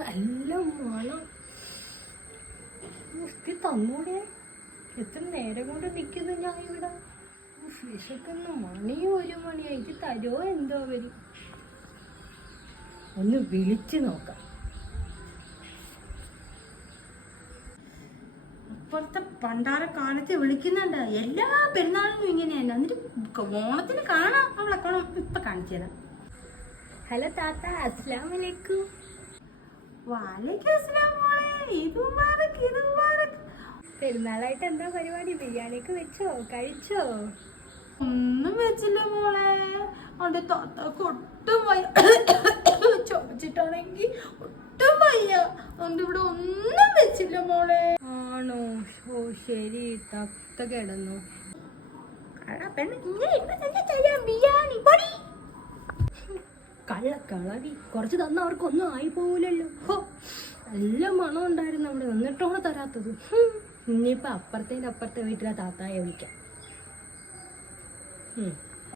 നല്ല മണം. തന്നൂടെ? എത്ര നേരം കൊണ്ട് നിൽക്കുന്നു ഞാൻ ഇവിടെ. വിശക്കുന്നു. മണിയും 1 മണിയായി. ഇത് തരുമോ എന്തോ അവര്? ഒന്ന് വിളിച്ചു നോക്കാം. അപ്പുറത്തെ പണ്ടാര കാലത്ത് വിളിക്കുന്നുണ്ട്. എല്ലാ പെരുന്നാളിനും ഇങ്ങനെയല്ല. എന്നിട്ട് ഓണത്തിന് കാണാം അവളെ കാണാം. ഇപ്പൊ കാണിച്ചു തരാം. ഹലോ താത്ത, അസ്സലാമു അലൈക്കും. വാലൈക്കും അസ്സലാം മോളെ. ഈദ് മുബാറക്, ഈദ് മുബാറക്. പെരുന്നാളായിട്ട് എന്താ പരിപാടി? ബിരിയാണിയൊക്കെ വെച്ചോ? കഴിച്ചോ? ഒന്നും വെച്ചില്ല മോളെ. അവന്റെ താത്താക്ക് ഒട്ടും വയ്യ. ചോദിച്ചിട്ടാണെങ്കി ഒട്ടും വയ്യ. അതുകൊണ്ട് ഇവിടെ ഒന്നും വെച്ചില്ല മോളെ. ആണോ? ഓ ശരി. തത്ത കിടന്നു. കള്ളക്കളവി. കുറച്ച് തന്ന അവർക്കൊന്നും ആയി പോവില്ലല്ലോ. നല്ല മണം ഉണ്ടായിരുന്നു അവിടെ. എന്നിട്ടാണ് തരാത്തത്. ഇനിയിപ്പോ അപ്പുറത്തെ വീട്ടിലെ താത്തായെ വിളിക്കാം.